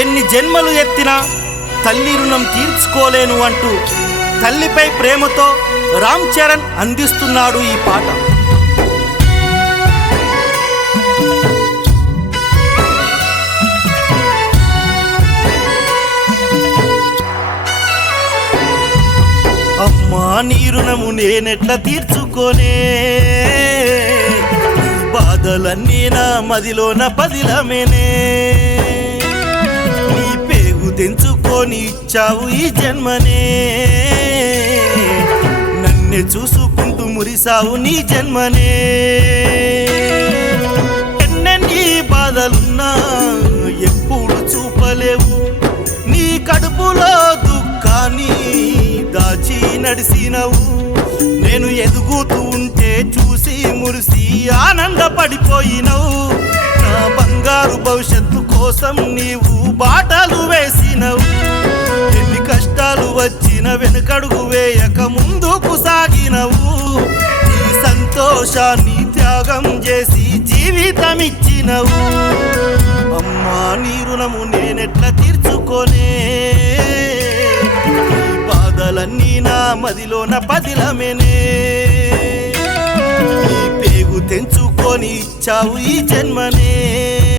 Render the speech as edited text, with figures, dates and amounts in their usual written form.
ఎన్ని జన్మలు ఎత్తినా తల్లి రుణం తీర్చుకోలేను అంటూ తల్లిపై ప్రేమతో రామ్ చరణ్ అందిస్తున్నాడు ఈ పాట. అమ్మా నీ రుణము నేనెట్లా తీర్చుకోనే, బాధలన్నీ నా మదిలోన పదిలమేనే. నీ పేగు తెంచుకొని ఇచ్చావు ఈ జన్మనే, నన్నే చూసుకుంటూ మురిసావు నీ జన్మనే. ఎన్నెన్ని బాధలున్నా ఎప్పుడు చూపలేవు, నీ కడుపులో దుఃఖాన్ని దాచి నడిసినవు. నేను ఎదుగుతూ ఉంటే చూసి మురిసి ఆనందపడిపోయినవు. నా బంగారు భవిష్యత్తు కోసం నీవు బాటలు వేసినవు. ఎన్ని కష్టాలు వచ్చిన వెనుకడుగు వేయక ముందుకు సాగినవు. నీ సంతోషాన్ని త్యాగం చేసి జీవితం ఇచ్చినవు. అమ్మా నీ రుణము నేనెట్లా తీర్చుకోనే, బాధలన్నీ నా మదిలోన పదిలమేనే. నీ పేగు తెంచుకొని ఇచ్చావు ఈ జన్మనే.